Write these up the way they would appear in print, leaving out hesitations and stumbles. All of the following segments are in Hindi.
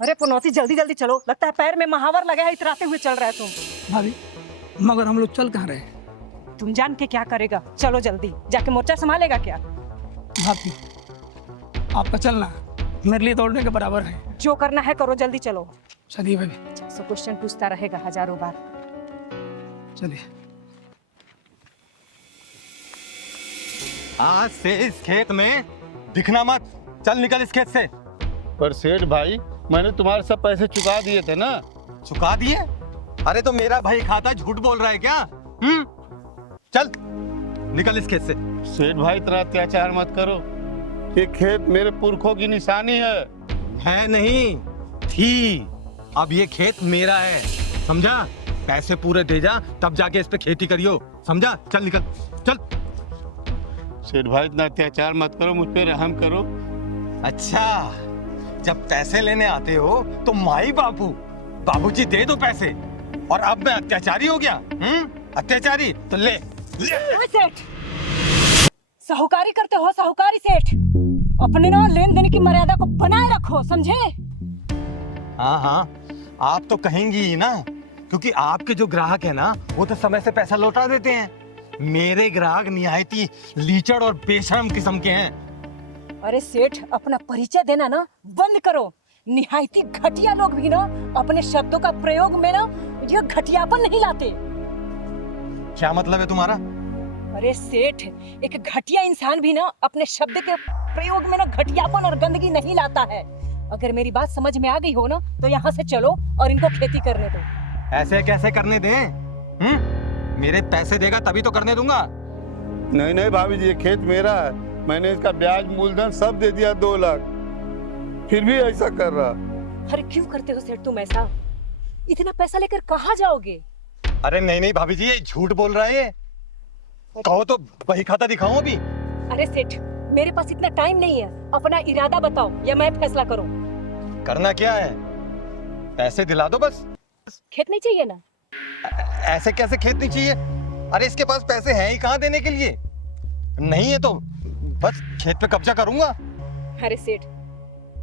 अरे पनौती जल्दी जल्दी चलो, लगता है पैर में महावर लगा है, इतराते हुए चल रहा है तुम। भाभी मगर हम लोग चल कहाँ रहे? तुम जान के क्या करेगा, चलो जल्दी, जाके मोर्चा संभालेगा क्या? भाभी आपका चलना मेरे लिए दौड़ने के बराबर है। जो करना है करो, जल्दी चलो। चलिए भाभी। सो क्वेश्चन पूछता रहेगा हजारों बार। चलिए। आज से इस खेत में दिखना मत, चल निकल इस खेत से। पर सेठ भाई मैंने तुम्हारे सब पैसे चुका दिए थे ना। चुका दिए? अरे तो मेरा भाई खाता झूठ बोल रहा है क्या? चल निकल इस खेत से। सेठ भाई इतना अत्याचार मत करो, ये खेत मेरे पुरखों की निशानी है नहीं थी, अब ये खेत मेरा है, समझा? पैसे पूरे दे जा तब जाके इस पे खेती करियो, समझा? चल निकल चल। सेठ भाई इतना अत्याचार मत करो, मुझ पे रहम करो। अच्छा, जब पैसे लेने आते हो तो माई बाबूजी दे दो पैसे, और अब मैं अत्याचारी हो गया? अत्याचारी तो ले। ओए सेठ, साहूकारी करते हो साहूकारी सेठ, अपने ना लेन देन की मर्यादा को बनाए रखो, समझे? हाँ, आप तो कहेंगी ही ना, क्योंकि आपके जो ग्राहक है ना वो तो समय से पैसा लौटा देते हैं। मेरे ग्राहक निहायती लीचड़ और बेशरम किस्म के हैं। अरे सेठ, अपना परिचय देना ना बंद करो। निहायती घटिया लोग भी ना अपने शब्दों का प्रयोग में ना ये घटियापन नहीं लाते। क्या मतलब है तुम्हारा? अरे सेठ, एक घटिया इंसान भी ना अपने शब्द के प्रयोग में ना घटियापन और गंदगी नहीं लाता है। अगर मेरी बात समझ में आ गई हो ना तो यहाँ से चलो और इनको खेती करने दो। ऐसे कैसे करने दें? मेरे पैसे देगा तभी तो करने दूंगा। नहीं नहीं भाभी जी, ये खेत मेरा है, मैंने इसका ब्याज मूलधन सब दे दिया 2 लाख, फिर भी ऐसा कर रहा। अरे क्यों करते हो सेठ तुम ऐसा? इतना पैसा लेकर कहाँ जाओगे? अरे नहीं भाभी जी, ये झूठ बोल रहा है ये। कहो तो वही खाता दिखाऊं अभी। अरे सेठ, मेरे पास इतना टाइम नहीं है, अपना इरादा बताओ या मैं फैसला करूं। करना क्या है? पैसे दिला दो बस। खेत नहीं चाहिए ना? ऐसे कैसे खेत नहीं चाहिए? अरे इसके पास पैसे हैं ही कहाँ देने के लिए? नहीं है तो बस खेत पे कब्जा करूंगा। अरे सेठ,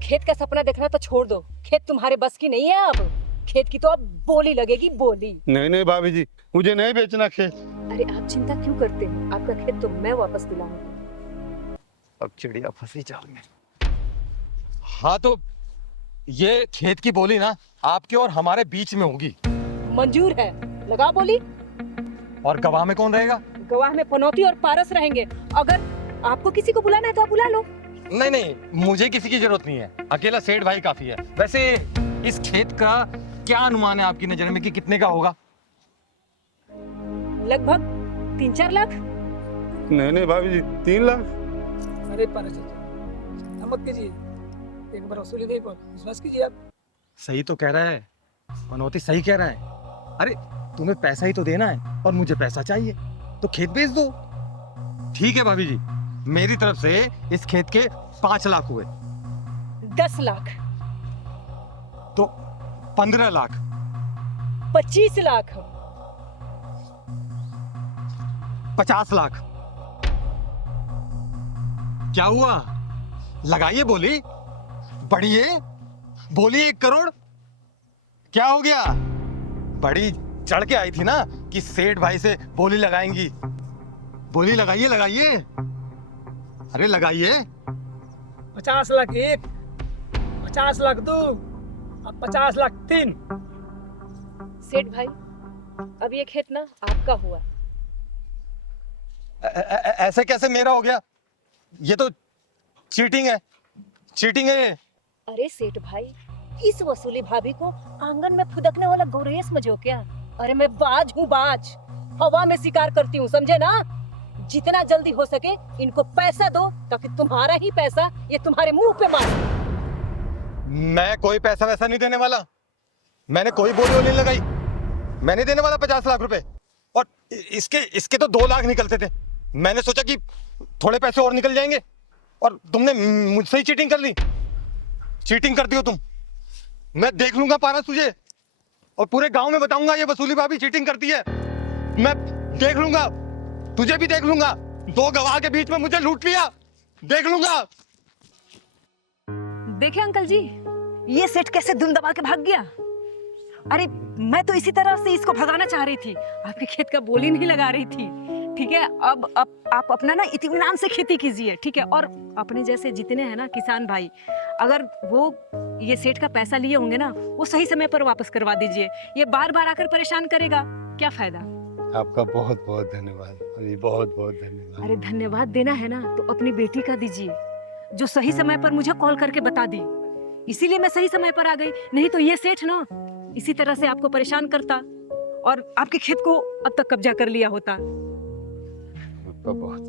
खेत का सपना देखना तो छोड़ दो, खेत तुम्हारे बस की नहीं है। अब खेत की तो अब बोली लगेगी, बोली। नहीं भाभी जी, मुझे नहीं बेचना खेत। अरे आप चिंता क्यों करते हो, आपका खेत तो मैं वापस दिलाऊंगा। अब चिड़िया फंसी जाल में। हाँ तो ये खेत की बोली ना आपके और हमारे बीच में होगी। मंजूर है, लगा बोली। और गवाह में कौन रहेगा? गवाह में पनौती और पारस रहेंगे। अगर आपको किसी को बुलाना है तो आप बुला लो। नहीं, मुझे किसी की जरूरत नहीं है, अकेला सेठ भाई काफी है। वैसे इस खेत का क्या अनुमान है आपकी नजर में कि कितने का होगा? लगभग 3-4 लाख। नहीं भाभी जी, 3 लाख। अरे पारस चाचा मत कीजिए, एक बार वसूली भाई पर विश्वास कीजिए आप। सही तो कह रहा है मनोती, सही कह रहा है। अरे तुम्हें पैसा ही तो देना है और मुझे पैसा चाहिए, तो खेत बेच दो। ठीक है भाभी जी, मेरी तरफ से इस खेत के 5 लाख हुए। 10 लाख। तो 15 लाख। 25 लाख। 50 लाख। क्या हुआ? लगाइए बोली, बढ़िए बोली। 1 करोड़। क्या हो गया? बड़ी चढ़ के आई थी ना कि सेठ भाई से बोली लगाएंगी। बोली लगाइए लगाइए, अरे लगाइए। 50 लाख 1, 50 लाख 2, अब 50 लाख 3। सेठ भाई, अब ये खेत ना आपका हुआ। ऐसे कैसे मेरा हो गया? ये तो चीटिंग है, चीटिंग है ये। अरे सेठ भाई, इस वसूली भाभी को आंगन में फुदकने वाला गुरेज समझो क्या? अरे मैं बाज हूँ, बाज, हवा में शिकार करती हूँ, समझे ना? जितना जल्दी हो सके इनको पैसा दो ताकि तुम्हारा ही पैसा ये तुम्हारे मुंह पे मारे। मैं कोई पैसा वैसा नहीं देने वाला, मैंने कोई बोली नहीं लगाई। मैं नहीं देने वाला 50 लाख रुपए, और इसके तो 2 लाख निकलते थे। मैंने सोचा कि थोड़े पैसे और निकल जाएंगे, और तुमने मुझसे ही चीटिंग कर ली। चीटिंग करती हो तुम, मैं देख लूंगा पारस तुझे, और पूरे गांव में बताऊंगा ये वसूली भाभी चीटिंग करती है। मैं देख लूंगा, तुझे भी देख लूंगा। 2 गवाह के बीच में मुझे लूट लिया, देख लूंगा। देखिए अंकल जी, ये सेठ कैसे दुम दबा के भाग गया? अरे मैं तो इसी तरह से इसको भगाना चाह रही थी, आपके खेत का बोली नहीं लगा रही थी। ठीक है, अब आप अपना ना इत्मीनान से खेती कीजिए, ठीक है? और अपने जैसे जितने हैं ना किसान भाई, अगर वो ये सेठ का पैसा लिए होंगे ना, वो सही समय पर वापस करवा दीजिए। ये बार बार आकर परेशान करेगा, क्या फायदा? आपका बहुत बहुत धन्यवाद, अरे बहुत बहुत धन्यवाद। अरे धन्यवाद देना है ना तो अपनी बेटी का दीजिए, जो सही समय पर मुझे कॉल करके बता दी। इसीलिए मैं सही समय पर आ गई, नहीं तो ये सेठ ना इसी तरह से आपको परेशान करता और आपके खेत को अब तक कब्जा कर लिया होता। आपका बहुत